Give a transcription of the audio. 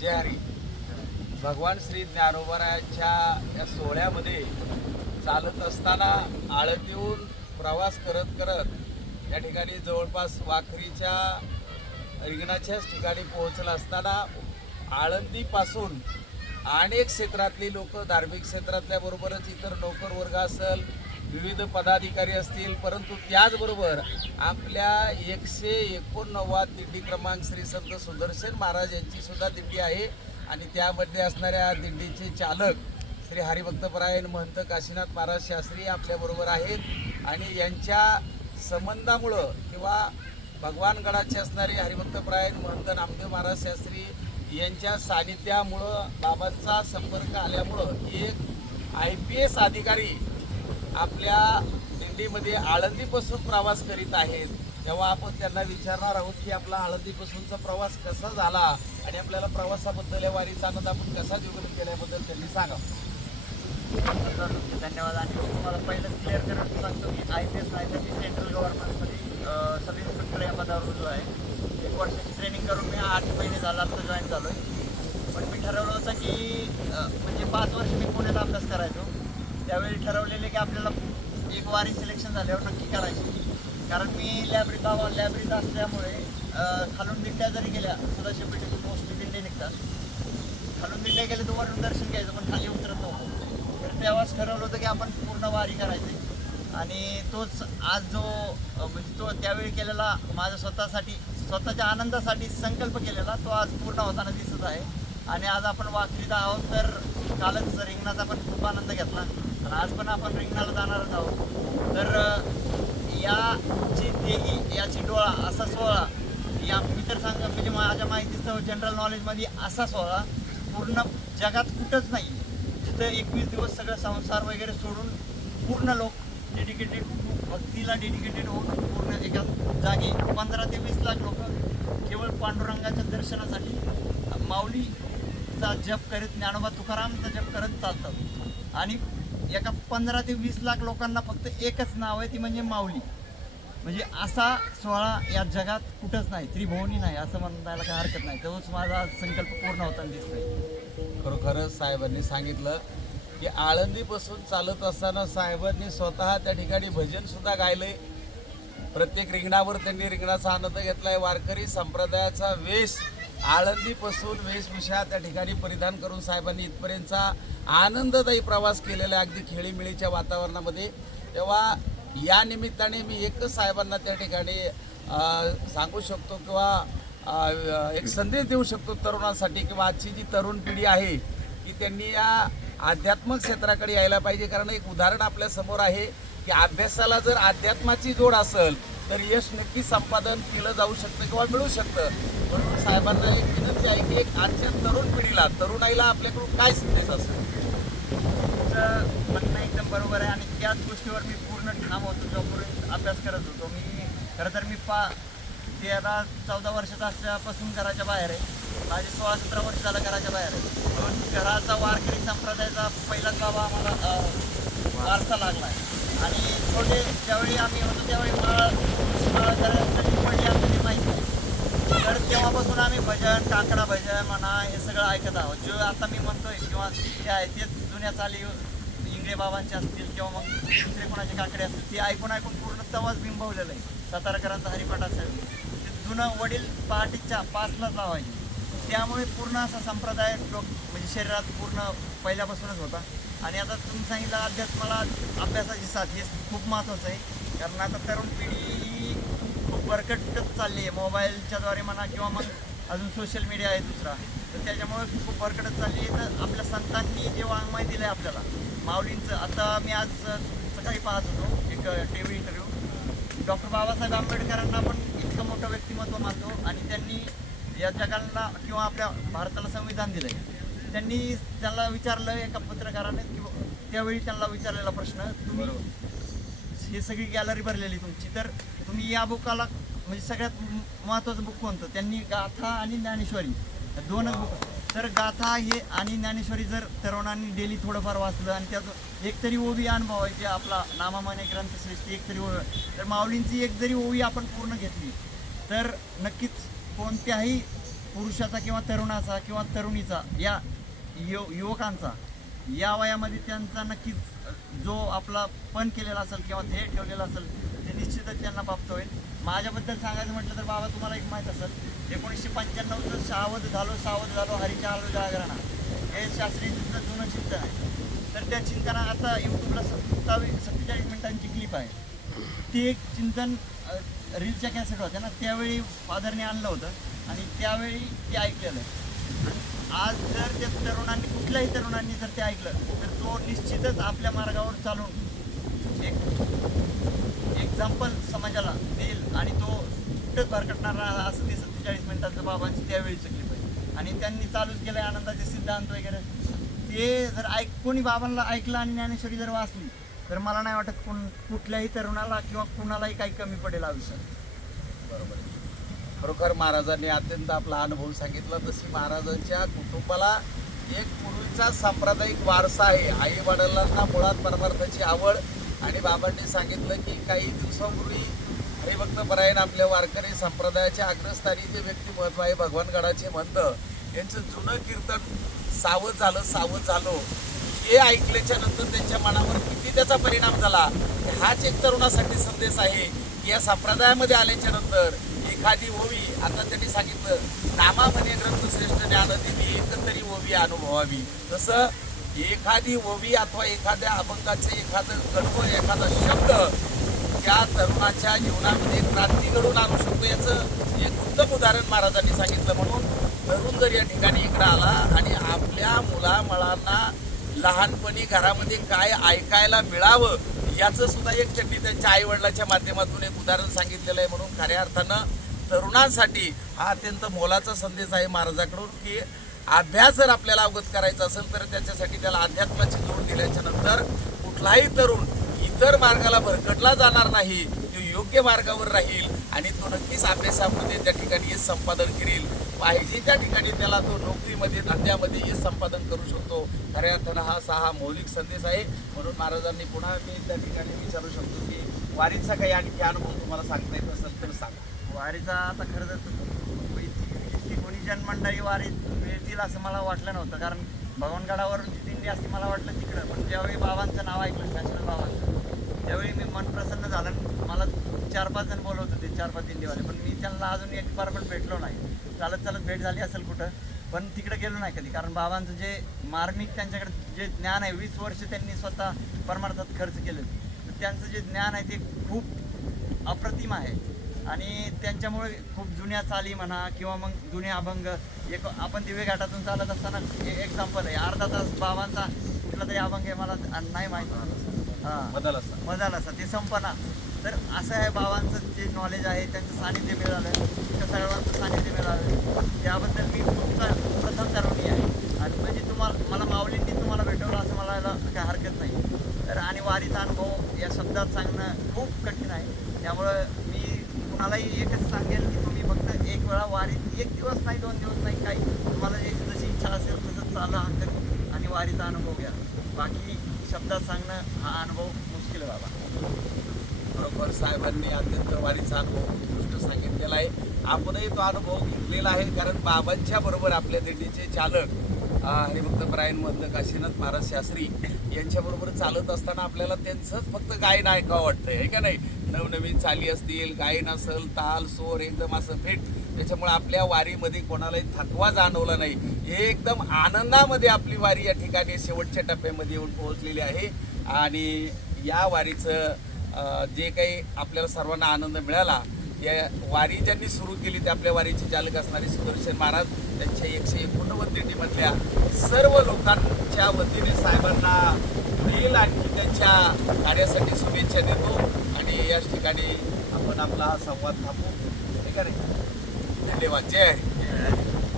जय हरी भगवान श्री ज्ञानोबराच्या या सोहळ्यामध्ये चालत असताना आळंदीहून प्रवास करत करत या ठिकाणी जवळपास वाखरीच्या रिंगणाच्याच ठिकाणी पोहोचलं असताना आळंदीपासून अनेक क्षेत्रातली लोक धार्मिक क्षेत्रातल्या बरोबरच इतर नोकरवर्ग असेल विविध पदाधिकारी असतील परंतु त्याचबरोबर आपल्या एकशे एकोणनव्वद दिंडी क्रमांक श्री संत सुदर्शन महाराज यांची सुद्धा दिंडी आहे. आणि त्यामध्ये असणाऱ्या दिंडीचे चालक श्री हरिभक्तपरायण महंत काशीनाथ महाराज शास्त्री आपल्याबरोबर आहेत. आणि यांच्या संबंधामुळं किंवा भगवानगडाचे असणारे हरिभक्तपरायण महंत नामदेव महाराज शास्त्री यांच्या सानिध्यामुळं बाबांचा संपर्क आल्यामुळं एक आय पी एस अधिकारी आपल्या दिंडीमध्ये आळंदीपासून प्रवास करीत आहेत. तेव्हा आपण त्यांना विचारणार आहोत की आपला आळंदीपासूनचा प्रवास कसा झाला आणि आपल्याला प्रवासाबद्दल या वारीचा आनंद आपण कसा द्विगुणित केल्याबद्दल त्यांनी सांगा. धन्यवाद. आणि तुम्हाला पहिलंच क्लिअर करून सांगतो की आय पी एस नाही तर सेंट्रल गव्हर्नमेंटमध्ये सब इन्स्पेक्टर या पदावर रुजू आहे. एक वर्षाची ट्रेनिंग करून मी आठ महिने झाला असं जॉईन झालो आहे पण मी ठरवलं होतं की म्हणजे पाच वर्ष मी पुण्यात अभ्यास करायचो. त्यावेळी ठरवलेले की आपल्याला एक वारी सिलेक्शन झाल्यावर नक्की करायची. कारण मी लॅबरीत लॅबरीत असल्यामुळे खालून दिंड्या जरी गेल्या सदाशिव पेठेतून मोस्टली दिंडे निघतात. खालून दिंड्या गेले तर वरून दर्शन घ्यायचं पण खाली उतरत नव्हतं. तर तेव्हाच ठरवलं होतं की आपण पूर्ण वारी करायची. आणि तोच आज जो म्हणजे तो त्यावेळी केलेला माझ्या स्वतःसाठी स्वतःच्या आनंदासाठी संकल्प केलेला तो आज पूर्ण होताना दिसत आहे. आणि आज आपण वाखरीत आहोत तर कालच रिंगणाचा पण खूप आनंद घेतला. तर आज पण आपण रिंगणाला जाणारच आहोत. तर याची देही याची डोळा असा सोहळा या मी तर सांग म्हणजे माझ्या माहितीचं जनरल नॉलेजमध्ये असा सोहळा पूर्ण जगात कुठंच नाही. जिथं एकवीस दिवस सगळं संसार वगैरे सोडून पूर्ण लोक डेडिकेटेड भक्तीला डेडिकेटेड होऊन पूर्ण एका जागी पंधरा ते वीस लाख लोक केवळ पांडुरंगाच्या दर्शनासाठी माऊली चा जप करीत ज्ञानोबा तुकारामचा जप करत चालतात आणि एका पंधरा ते वीस लाख लोकांना फक्त एकच नाव आहे ती म्हणजे माऊली. म्हणजे असा सोहळा या जगात कुठंच नाही त्रिभुवनी नाही असं म्हणायला काही हरकत नाही. तोच माझा संकल्प पूर्ण होताना दिसतोय. खरोखरच साहेबांनी सांगितलं की आळंदीपासून चालत असताना साहेबांनी स्वतः त्या ठिकाणी भजन सुद्धा गायलंय. प्रत्येक रिंगणावर त्यांनी रिंगणाचा आनंद घेतलाय. वारकरी संप्रदायाचा वेश आळंदीपासून वेशभूषा त्या ठिकाणी परिधान करून साहेबांनी इथपर्यंतचा आनंददायी प्रवास केलेला आहे. अगदी खेळीमेळीच्या वातावरणामध्ये. तेव्हा या निमित्ताने मी एकच साहेबांना त्या ठिकाणी सांगू शकतो किंवा एक संदेश देऊ शकतो तरुणांसाठी किंवा आजची जी तरुण पिढी आहे की त्यांनी या अध्यात्म क्षेत्राकडे यायला पाहिजे. कारण एक उदाहरण आपल्यासमोर आहे की अभ्यासाला जर अध्यात्माची जोड असेल तर यश नक्की संपादन केलं जाऊ शकतं किंवा मिळू शकतं. म्हणून साहेबांना एक विनंती आहे की एक आजच्या तरुण पिढीला तरुणाईला आपल्याकडून काय संदेश असेल? तुमचं म्हणणं एकदम बरोबर आहे आणि त्याच गोष्टीवर मी पूर्ण ठाम होतो जोपर्यंत अभ्यास करत होतो. मी खरं तर मी पा तेरा चौदा वर्षाचा असल्यापासून घराच्या बाहेर आहे. माझे सोळा सतरा वर्ष झालं घराच्या बाहेर आहे. म्हणून घराचा वारकरी संप्रदायाचा पहिलाच बाबा आम्हाला वारसा लागला आहे. आणि छोटे ज्यावेळी आम्ही होतो त्यावेळी माळ माळ करायची पडली आमची माहीत नाही तर तेव्हापासून आम्ही भजन काकडा भजन म्हणा हे सगळं ऐकत आहोत. जो आता मी म्हणतोय किंवा जे आहे ते जुन्या चाली इंगळे बाबांचे असतील किंवा मग दुसरे कोणाचे काकडे असतील ते ऐकून ऐकून पूर्ण तवाच बिंबवलेलं आहे. सातारकरांचा हरिपाठ असेल ते जुनं वडील पहाटेच्या पाचलाच लावायचे. त्यामुळे पूर्ण असा संप्रदाय लोक म्हणजे शरीरात पूर्ण पहिल्यापासूनच होता. आणि आता तुम्ही सांगितलं अध्यात्माला अभ्यासाची साथ हे खूप महत्त्वाचं आहे. कारण आता तरुण पिढी ही भरकटच चालली आहे. मोबाईलच्याद्वारे म्हणा किंवा मग अजून सोशल मीडिया आहे दुसरा. तर त्याच्यामुळे खूप भरकटच चालली आहे. तर आपल्या संतांनी जे वाङ्मय दिलं आहे आपल्याला माऊलींचं. आता मी आज सकाळी पाहत होतो एक T V interview doctor Babasaheb आंबेडकरांना आपण इतकं मोठं व्यक्तिमत्व मानतो आणि त्यांनी या जगाला किंवा आपल्या भारताला संविधान दिलं आहे त्यांनी त्यांना विचारलं एका पत्रकाराने किंवा त्यावेळी त्यांना विचारलेला प्रश्न तुम्ही हे सगळी गॅलरी भरलेली तुमची. तर तुम्ही या बुकाला म्हणजे सगळ्यात महत्त्वाचं बुक कोणतं? त्यांनी गाथा आणि ज्ञानेश्वरी. दोनच बुक. तर गाथा हे आणि ज्ञानेश्वरी जर तरुणांनी डेली थोडंफार वाचलं आणि त्यात एक तरी ओवी अनुभव आहे जे आपला नामामाने ग्रंथश्रेष्ठी एक तरी ओवी. तर माऊलींची एक जरी ओवी आपण पूर्ण घेतली तर नक्कीच कोणत्याही पुरुषाचा किंवा तरुणाचा किंवा तरुणीचा या यो युवकांचा या वयामध्ये त्यांचा नक्कीच जो आपला पण केलेला असेल किंवा ध्येय ठेवलेला असेल निश्चितच त्यांना प्राप्त होईल माझ्याबद्दल सांगायचं म्हटलं तर बाबा तुम्हाला एक माहीत असेल एकोणीसशे पंच्याण्णवचं सावध झालो सावध झालो हरीच्या आलो जागरणा हे शास्त्रीय जुनं चिंतन आहे. तर त्या चिंतना आता यूट्यूबला सत्तावीस सत्तेचाळीस मिनिटांची क्लिप आहे. ती एक चिंतन रीलच्या कॅसेट होत्या ना त्यावेळी फादरने आणलं होतं आणि त्यावेळी ते ऐकलेलं आज जर त्या तरुणांनी कुठल्याही तरुणांनी जर ते ऐकलं तर तो निश्चितच आपल्या मार्गावर चालून एक एक्झाम्पल समाजाला देईल आणि तो कुठं भरकटणारा असं ते सत्तेचाळीस मिनिटाचं बाबांची त्यावेळी चकली पाहिजे आणि त्यांनी चालूच केलं आनंदाचे सिद्धांत वगैरे. ते जर ऐक कोणी बाबांना ऐकलं आणि ज्ञानेश्वरी जर वाचली तर मला नाही वाटत कोण कुठल्याही तरुणाला किंवा कुणालाही काही कमी पडेल आयुष्यात. बरोबर. खरोखर महाराजांनी अत्यंत आपला अनुभव सांगितला. तशी महाराजांच्या कुटुंबाला एक पूर्वीचा सांप्रदायिक वारसा आहे. आई वडिलांना मुळात परमार्थाची आवड आणि बाबांनी सांगितलं की काही दिवसांपूर्वी हरिभक्त परायण आपल्या वारकरी संप्रदायाच्या अग्रस्थानी जे व्यक्तिमत्व आहे भगवानगडाचे मंद यांचं जुनं कीर्तन सावध झालं सावध झालो. हे ऐकल्याच्या नंतर त्यांच्या मनावर किती त्याचा परिणाम झाला हाच एक तरुणासाठी संदेश आहे की या संप्रदायामध्ये आल्याच्यानंतर एखादी ओवी आता त्यांनी सांगितलं नामामध्ये ग्रंथश्रेष्ठ ज्ञान देवी एकंदरी ओवी अनुभवावी. तसं एखादी ओवी अथवा एखाद्या अभंगाचे एखादं कडवं एखादा शब्द त्या तरुणाच्या जीवनामध्ये क्रांती घडून आणू शकतो याचं एक उत्तम उदाहरण महाराजांनी सांगितलं म्हणून तरुण जर या ठिकाणी इकडं आला आणि आपल्या मुलामळांना लहानपणी घरामध्ये काय ऐकायला मिळावं याचं सुद्धा एक त्यांनी त्यांच्या आई वडिलाच्या माध्यमातून एक उदाहरण सांगितलेलं आहे म्हणून खऱ्या अर्थानं तरुणांसाठी हा अत्यंत मोलाचा संदेश आहे महाराजाकडून की अभ्यास जर आपल्याला अवगत करायचा असेल तर त्याच्यासाठी त्याला अध्यात्माची जोड दिल्याच्या नंतर कुठलाही तरुण इतर मार्गाला भरकटला जाणार नाही. तो योग्य मार्गावर राहील आणि तो नक्कीच अभ्यासामध्ये त्या ठिकाणी यश संपादन करेल. पाहिजे त्या ठिकाणी त्याला तो नोकरीमध्ये धंद्यामध्ये यश संपादन करू शकतो. खऱ्या अर्थानं हा असा हा मौलिक संदेश आहे. म्हणून महाराजांनी पुन्हा मी त्या ठिकाणी विचारू शकतो की वारीचा काही आणखी अनुभव तुम्हाला सांगता येत असेल तर सांगा. वारीचा आता खरं तर जनमंडळी वारी मिळतील असं मला वाटलं नव्हतं. कारण भगवानगडावरून जी दिंडी असते मला वाटलं तिकडं. पण ज्यावेळी बाबांचं नाव ऐकलं शाश्वत बाबांचं त्यावेळी मी मन प्रसन्न झालं आणि मला चार पाच जण बोलवत होते चार पाच दिंडीवाले पण मी त्यांना अजून एक बार पण भेटलो नाही. चालत चालत भेट झाली असेल कुठं पण तिकडे गेलो नाही कधी. कारण बाबांचं जे मार्मिक त्यांच्याकडे जे ज्ञान आहे वीस वर्ष त्यांनी स्वतः परमार्थात खर्च केले. तर त्यांचं जे ज्ञान आहे ते खूप अप्रतिम आहे. आणि त्यांच्यामुळे खूप जुन्या चाली म्हणा किंवा मग जुने अभंग एक आपण दिवे घाटातून चालत असताना एक्झाम्पल आहे. अर्धा तास बाबांचा कुठला तरी अभंग आहे मला नाही माहीत. हां. मजाल असा ते संपना. तर असं आहे बाबांचं जे नॉलेज आहे त्यांचं सानिध्य मिळालं. त्या सर्वांचं सानिध्य मिळालं. त्याबद्दल मी तुमचा प्रथम तरुणी आहे. आणि म्हणजे तुम्हाला मला माऊलींनी तुम्हाला भेटवलं असं मला याला काही हरकत नाही. तर आणि वारीचा अनुभव या शब्दात सांगणं खूप कठीण आहे. त्यामुळं मलाही एकच सांगेल की तुम्ही फक्त एक वेळा वारीत एक दिवस नाही दोन दिवस नाही काही तुम्हाला जे जशी इच्छा असेल तसं चाला हरकत आणि वारीचा अनुभव घ्या. बाकी शब्दात सांगणं हा अनुभव मुश्किल बाबा. बरोबर साहेबांनी अत्यंत वारीचा अनुभव उत्कृष्ट सांगितलेला आहे. आपणही तो अनुभव घेतलेला आहे कारण बाबांच्या बरोबर आपल्या दिंडीचे चालक हरिभक्त परायण मधलं काशीनाथ महाराज शास्त्री यांच्याबरोबर चालत असताना आपल्याला त्यांचंच फक्त गायन ऐकावं वाटतंय हे का नाही? नवनवीन चाली असतील गायन असेल ताल सोर एकदम असं फिट त्याच्यामुळे आपल्या वारीमध्ये कोणालाही थकवा जाणवला नाही. एकदम आनंदामध्ये आपली वारी या ठिकाणी शेवटच्या टप्प्यामध्ये येऊन पोहोचलेली आहे. आणि या वारीचं जे काही आपल्याला सर्वांना आनंद मिळाला या वारी ज्यांनी सुरू केली ते आपल्या वारीचे चालक असणारे सुदर्शन महाराज त्यांच्या एकशे एकोणनव्वद दिंडीमधल्या सर्व लोकांच्या वतीने साहेबांना पुढील आणि त्यांच्या कार्यासाठी शुभेच्छा देतो. आणि याच ठिकाणी आपण आपला हा संवाद थांबू. ठीक आहे धन्यवाद. जय हरी